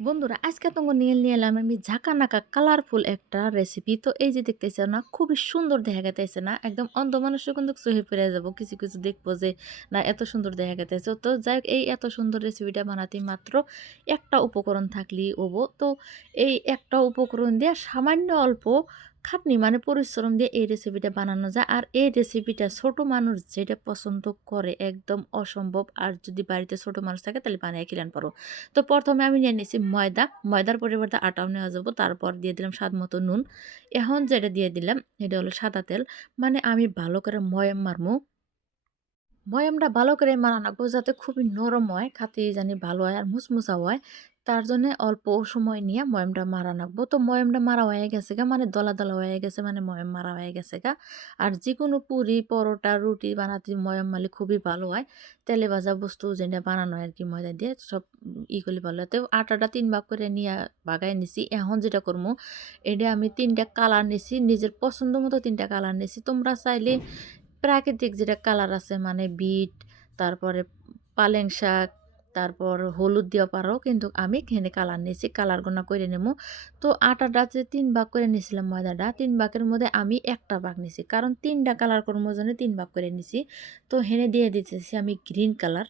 বন্ধুরা, আজকে তোমাকে নিয়ে নিয়ে এলাম আমি ঝাঁকানাকা কালারফুল একটা রেসিপি তো এই যে দেখতেছে না, খুবই সুন্দর দেখা গেতেছে না, একদম অন্ধ মানুষও কিন্তু সহি ফিরে যাব, কিছু কিছু দেখব যে না এত সুন্দর দেখা গেতেছে। তো যাই এই এত সুন্দর রেসিপিটা বানাতে মাত্র একটা উপকরণ থাকলেই ওবো তো এই একটা উপকরণ দিয়ে সামান্য অল্প খাটনি মানে পরিশ্রম দিয়ে এই রেসিপিটা বানানো যায়। আর এই রেসিপিটা ছোট মানুষ যেটা পছন্দ করে একদম অসম্ভব। আর যদি বাড়িতে ছোট মানুষ থাকে তাহলে বানিয়ে খেলেন পারো। তো প্রথমে আমি নিয়ে নিয়েছি ময়দা। ময়দার পরিবর্তে আটাও নেওয়া যাব। তারপর দিয়ে দিলাম স্বাদ মতো নুন। এখন যেটা দিয়ে দিলাম, এটা হলো সাদা তেল। মানে আমি ভালো করে ময়াম মারমু ময়ামটা ভালো করে মারা রাখব যাতে খুবই নরম হয়, খাতে জানি ভালো হয় আর মুসমুসা হয়। তার জন্য অল্প সময় নিয়ে ময়ামটা মারা রাখব তো ময়মটা মারা হয়ে গেছে গা মানে দলা দলা হয়ে গেছে মানে ময়াম মারা হয়ে গেছে গা। আর যে কোনো পুরি, পরোটা, রুটি বানাতে ময়ম মালি খুবই ভালো হয়। তেলে ভাজা বস্তু যেটা বানানো হয় আর কি ময়দা দিয়ে, সব ই করলে ভালো হয়। তো আটাটা তিন ভাগ করে নিয়ে বাগাই নিছি, এখন যেটা করব এটা আমি তিনটা কালার নিছি, নিজের পছন্দ মতো তিনটা কালার নিছি। তোমরা চাইলে প্রাকৃতিক যেটা কালার আছে মানে বিট, তারপরে পালেং শাক তারপর হলুদ দেওয়া পারো, কিন্তু আমি এখানে কালার নিয়েছি কালার গোনা করে নেব তো আটাটা যে তিন ভাগ করে নিয়েছিলাম ময়দাটা, তিন ভাগের মধ্যে আমি একটা ভাগ নিছি, কারণ তিনটা কালার করব জন্য তিন ভাগ করে নিছি। তো হেনে দিয়ে দিতেছি আমি গ্রিন কালার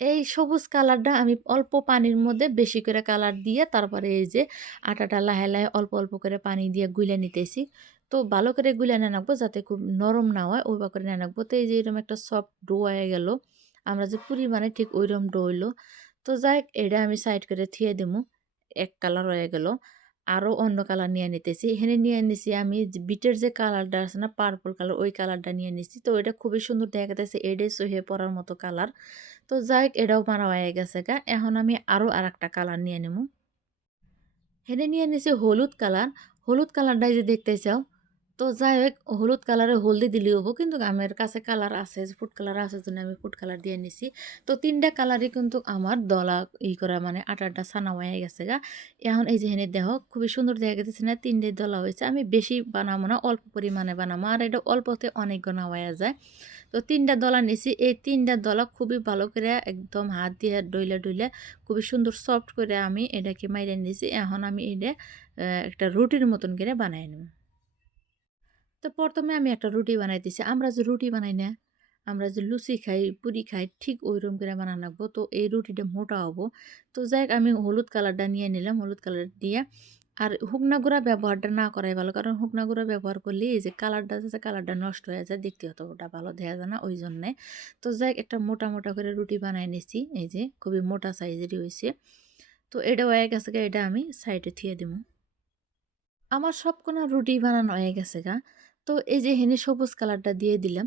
এই সবুজ কালারটা আমি অল্প পানির মধ্যে বেশি করে কালার দিয়ে তারপরে এই যে আটাটা লাহে লাহে অল্প অল্প করে পানি দিয়ে গুলে নিতেছি। তো ভালো করে গুলে রাখব যাতে খুব নরম না হয় ওই করে রাখব তো এই যে এরকম একটা সফট ডো হয়ে গেল। আমরা যে পুরি বানাই, ঠিক ওইরকম ডো হইল তো যাই এটা আমি সাইড করে থিয়ে দেবো এক কালার হয়ে গেল। আরও অন্য কালার নিয়ে নিতেছি। এখানে নিয়ে নিছি আমি বিটের যে কালারটা আছে না পার্পল কালার ওই কালারটা নিয়ে নিছি। তো এটা খুবই সুন্দর দেখা গেছে এডে সহে পড়ার মতো কালার তো যাই এটাও মারা হয়ে গেছে গা। এখন আমি আরও আর একটা কালার নিয়ে নেব হেনে নিয়ে নিছি হলুদ কালার হলুদ কালারটাই যে দেখতে চাও তো যাই হোক, হলুদ কালারে হলদি দিলেও হব। কিন্তু আমার কাছে কালার আছে, ফুড কালার আছে জন্য আমি ফুড কালার দিয়ে নিছি। তো তিনটা কালারই কিন্তু আমার দলা ই করা মানে আটাটা ছানা হয়ে গেছে গা। এখন এই যে হেনে দেহ খুবই সুন্দর দেখা গেছে না, তিনটে দলা হয়েছে। আমি বেশি বানাবো না, অল্প পরিমাণে বানাবো। আর এটা অল্পতে অনেক গোনা হয়ে যায়। তো তিনটা দলা নিছি। এই তিনটা দলা খুবই ভালো করে একদম হাত দিয়ে ডইলে ডইলে খুবই সুন্দর সফট করে আমি এটাকে মাইরে নিছি। এখন আমি এটা একটা রুটির মতন করে বানাই নেব। তো প্রথমে আমি একটা রুটি বানাইতেছি আমরা যে রুটি বানাই না, আমরা যে লুচি খাই, পুরি খাই, ঠিক ওইরকম করে বানানো রাখব তো এই রুটিটা মোটা হব। তো যাই আমি হলুদ কালারটা নিয়ে নিলাম, হলুদ কালার দিয়ে। আর হুকনা গুঁড়া ব্যবহারটা না করাই ভালো, কারণ হুকনা গুঁড়া ব্যবহার করলে এই যে কালারটা আছে কালারটা নষ্ট হয়ে যায়, দেখতে হতো ওটা ভালো দেখা যায় না, ওই জন্যে। তো যাই একটা মোটা মোটা করে রুটি বানাই নিছি, এই যে খুবই মোটা সাইজেরই হয়েছে তো এটা হয়ে গেছে গা, এটা আমি সাইডে থিয়ে দিব আমার সব কোনো রুটি বানানো হয়ে গেছে গা। তো এই যে হেনে সবুজ কালারটা দিয়ে দিলাম।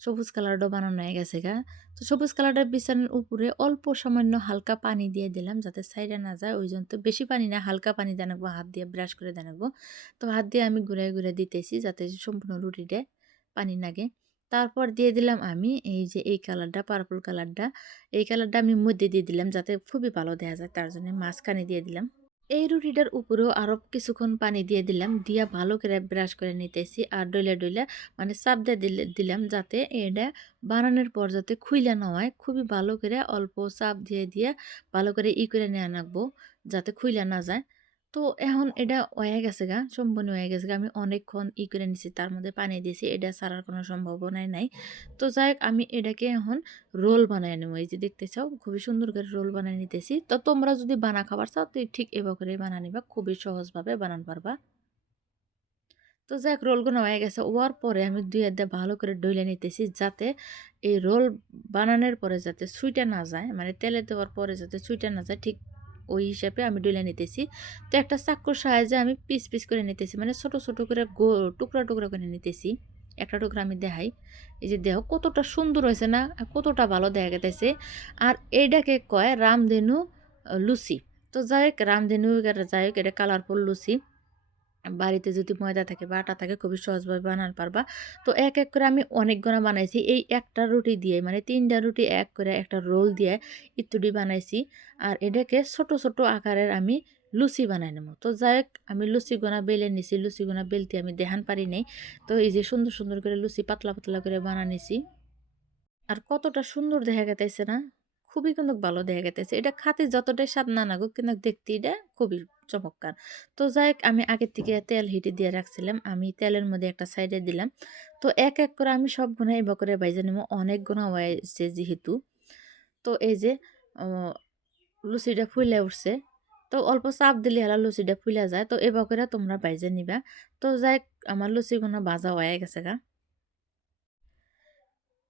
সবুজ কালারটাও বানানো হয়ে গেছে গা। তো সবুজ কালারটা বিছানার উপরে অল্প সামান্য হালকা পানি দিয়ে দিলাম যাতে সাইডে না যায়। ওই জন্য তো বেশি পানি না, হালকা পানি দিয়ে নেব হাত দিয়ে ব্রাশ করে দিয়ে নেব তো হাত দিয়ে আমি ঘুরে ঘুরে দিতেছি যাতে সম্পূর্ণ রুটিতে পানি লাগে। তারপর দিয়ে দিলাম আমি এই যে এই কালারটা পার্পল কালারটা। এই কালারটা আমি মধ্যে দিয়ে দিলাম যাতে খুবই ভালো দেওয়া যায়, তার জন্য মাঝখানে দিয়ে দিলাম। এই রুটিটার উপরেও আরও কিছুক্ষণ পানি দিয়ে দিলাম, দিয়া ভালো করে ব্রাশ করে নিতেছি আর ডইলা ডইলা মানে চাপ দিয়ে দিলে, দিলাম যাতে এটা বানানোর পর যাতে খুইলা না হয়। খুবই ভালো করে অল্প চাপ দিয়ে দিয়ে ভালো করে ই করে নেওয়া রাখব যাতে খুইলা না যায়। তো এখন এটা হয়ে গেছে গা, সম্পূর্ণ হয়ে গেছে গা। আমি অনেকক্ষণ ই করে নিছি, তার মধ্যে পানি দিয়েছি, এটা ছাড়ার কোনো সম্ভাবনাই নাই। তো যাই আমি এটাকে এখন রোল বানাই নেব। এই যে দেখতে চাও, খুবই সুন্দর করে রোল বানিয়ে নিতেছি। তো তোমরা যদি বানা খাবার চাও তো ঠিক এবার করে বানা নিবা, খুবই সহজভাবে বানান পারবা। তো যাই হোক রোলগুলো হয়ে গেছে ওয়ার পরে আমি দুই হাত ভালো করে ডইলে নিতেছি, যাতে এই রোল বানানোর পরে যাতে সুইটা না যায় মানে তেলে দেওয়ার পরে যাতে সুইটা না যায়, ঠিক ওই হিসাবে আমি ডলে নিতেছি। তো একটা চাক্কর সাহায্যে আমি পিস পিস করে নিতেছি। মানে ছোট ছোট করে গো, টুকরা টুকরা করে নিতেছি। একটা টুকরা আমি দেখাই। এই যে দেহ কতটা সুন্দর হয়েছে না? কতটা ভালো দেখা গেতেছে। আর এইটাকে কয় রামধেনু লুচি। তো যাই হোক, রামধেনু, যাই হোক, এটা কালারফুল লুচি। বাড়িতে যদি ময়দা থাকে বা আটা থাকে, খুবই সহজভাবে বানান পারবা। তো এক এক করে আমি অনেক গোনা বানাইছি। এই একটা রুটি দিয়ে মানে তিনটা রুটি এক করে একটা রোল দিয়ে ইত্যাদি বানাইছি। আর এটাকে ছোট ছোট আকারের আমি লুচি বানাই নেব। তো যাই হোক, আমি লুচি গোনা বেলে নিছি, লুচি গোনা বেলতে আমি দেখান পারি নাই। তো এই যে সুন্দর সুন্দর করে লুচি পাতলা পাতলা করে বানা নিছি। আর কতটা সুন্দর দেখা গেতেছে না? খুবই কিন্তু ভালো দেখা যাইতেছে। এটা খাতে যতটাই স্বাদ না লাগুক কিন্তু দেখতে এটা খুবই চমৎকার। তো যাই আমি আগের থেকে তেল হিটে দিয়ে রাখছিলাম। আমি তেলের মধ্যে একটা সাইডে দিলাম। তো এক, এক করে আমি সবগুনা এবার করে ভাইজা অনেক গুণা হয়েছে যেহেতু। তো এই যে লুচিটা ফুলে উঠছে। তো অল্প চাপ দিলে হেলা লুচিটা ফুলে যায়। তো এবার করে তোমরা ভাইজা নিবা। তো যাই আমার লুচিগুনা ভাজা হয়ে গেছে গা।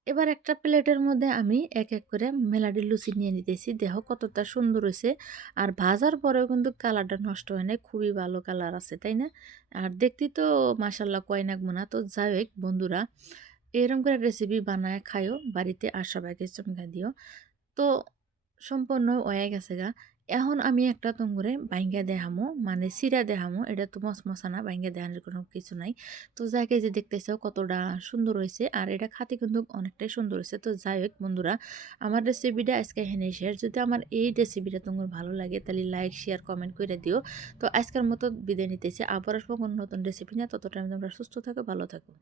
এবার একটা প্লেটের মধ্যে আমি এক, এক করে মেলাডি লুচি নিয়ে নিতেছি। দেহ কতটা সুন্দর হয়েছে আর ভাজার পরেও কিন্তু কালারটা নষ্ট হয় নাই। খুবই ভালো কালার আছে, তাই না? আর দেখতেই তো মাশাআল্লাহ কয় নাগবো না। তো যাই হোক বন্ধুরা, এরকম করে রেসিপি বানায় খাইও। বাড়িতে আর সবাইকে চমকা দিও। তো সম্পূর্ণ হয়ে গেছে গা। এখন আমি একটা তুমগরে বাইঙ্গা দেখামু, মানে চিরা দেখামু। এটা তো মচমচা না, বাইঙ্গা দেখানোর কোনো কিছু নাই। তো যাক যে দেখতেছো কতটা সুন্দর হইছে। আর এটা খাতে কিন্তু অনেকটাই সুন্দর হইছে। তো যাই হোক বন্ধুরা, আমার রেসিপিটা আজকে এখানেই শেয়ার যদি আমার এই রেসিপিটা তোমার ভালো লাগে তাহলে লাইক, শেয়ার, কমেন্ট কইরা দিও। তো আজকের মতো বিদায় নিতেছি। আবার আসব কোনো নতুন রেসিপি নিয়ে। ততটাইম তোমরা সুস্থ থাকো, ভালো থাকো।